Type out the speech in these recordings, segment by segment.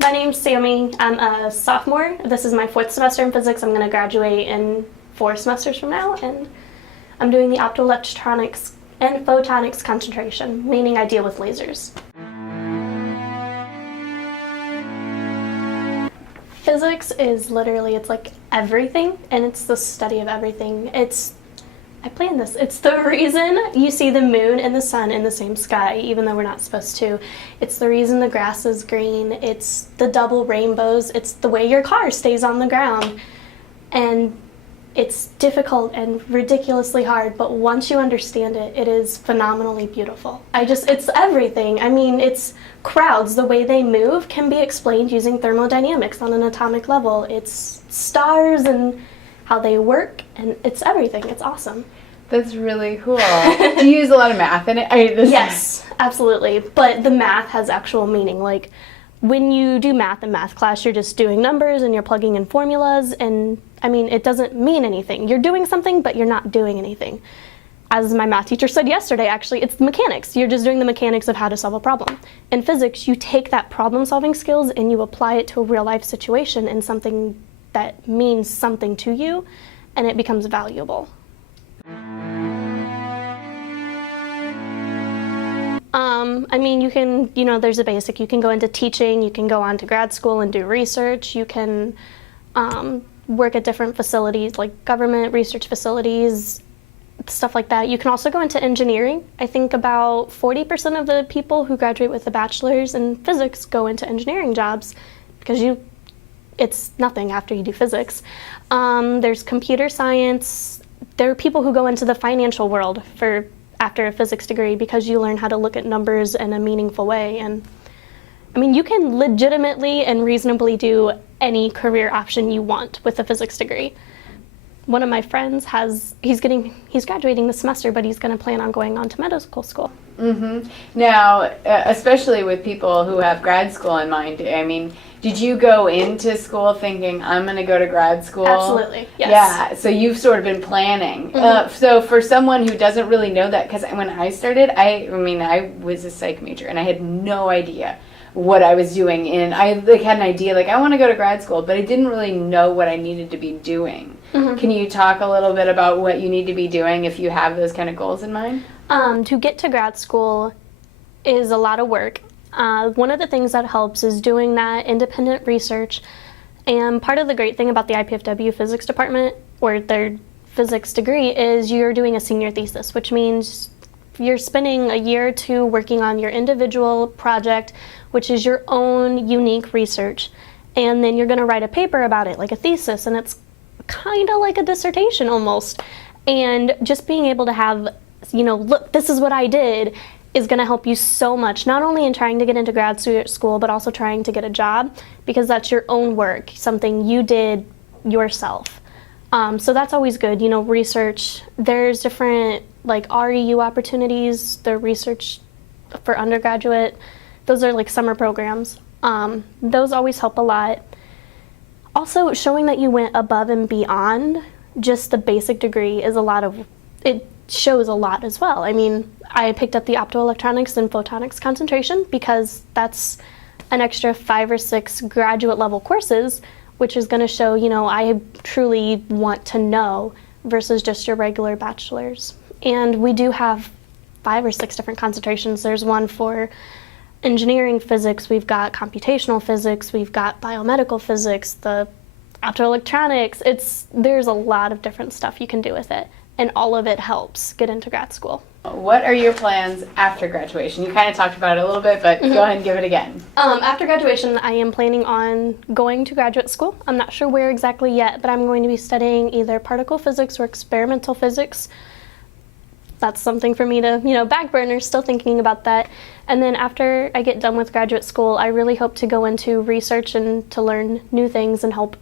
My name's Sammy. I'm a sophomore. This is my 4th semester in physics. I'm going to graduate in 4 semesters from now, and I'm doing the optoelectronics and photonics concentration, meaning I deal with lasers. Physics is literally, it's like everything, and it's the study of everything. I planned this. It's the reason you see the moon and the sun in the same sky, even though we're not supposed to. It's the reason the grass is green. It's the double rainbows. It's the way your car stays on the ground. And it's difficult and ridiculously hard, but once you understand it, it is phenomenally beautiful. It's everything. I mean, it's crowds. The way they move can be explained using thermodynamics on an atomic level. It's stars and how they work, and it's everything. It's awesome. That's really cool. Do you use a lot of math in it? Yes, absolutely. But the math has actual meaning. Like, when you do math in math class, you're just doing numbers and you're plugging in formulas, and I mean, it doesn't mean anything. You're doing something, but you're not doing anything. As my math teacher said yesterday, actually, it's the mechanics. You're just doing the mechanics of how to solve a problem. In physics, you take that problem-solving skills and you apply it to a real-life situation and something that means something to you, and it becomes valuable. I mean, you can, there's a basic. You can go into teaching, you can go on to grad school and do research, you can work at different facilities, like government research facilities, stuff like that. You can also go into engineering. I think about 40% of the people who graduate with a bachelor's in physics go into engineering jobs because it's nothing after you do physics. There's computer science. There are people who go into the financial world after a physics degree because you learn how to look at numbers in a meaningful way. And I mean, you can legitimately and reasonably do any career option you want with a physics degree. One of my friends he's graduating this semester, but he's going to plan on going on to medical school. Mm-hmm. Now, especially with people who have grad school in mind, I mean, did you go into school thinking, I'm going to go to grad school? Absolutely, yes. Yeah, so you've sort of been planning. Mm-hmm. So for someone who doesn't really know that, because when I started, I was a psych major, and I had no idea what I was doing. And I had an idea, I want to go to grad school, but I didn't really know what I needed to be doing. Mm-hmm. Can you talk a little bit about what you need to be doing if you have those kind of goals in mind? To get to grad school is a lot of work. One of the things that helps is doing that independent research. And part of the great thing about the IPFW physics department, or their physics degree, is you're doing a senior thesis, which means you're spending a year or 2 working on your individual project, which is your own unique research. And then you're going to write a paper about it, like a thesis, and it's kind of like a dissertation almost. And just being able to have, look, this is what I did, is going to help you so much, not only in trying to get into grad school, but also trying to get a job, because that's your own work, something you did yourself. So that's always good, research. There's different, REU opportunities, the research for undergraduate. Those are summer programs. Those always help a lot. Also, showing that you went above and beyond just the basic degree it shows a lot as well. I mean, I picked up the optoelectronics and photonics concentration because that's an extra 5 or 6 graduate level courses, which is going to show, I truly want to know versus just your regular bachelor's. And we do have 5 or 6 different concentrations. There's one for engineering physics, we've got computational physics, we've got biomedical physics, the optoelectronics. There's a lot of different stuff you can do with it, and all of it helps get into grad school. What are your plans after graduation? You kind of talked about it a little bit, but Go ahead and give it again. After graduation, I am planning on going to graduate school. I'm not sure where exactly yet, but I'm going to be studying either particle physics or experimental physics. That's something for me to, back burner, still thinking about that. And then after I get done with graduate school, I really hope to go into research and to learn new things and help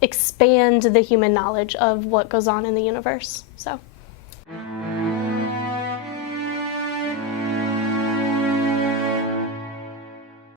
expand the human knowledge of what goes on in the universe. So.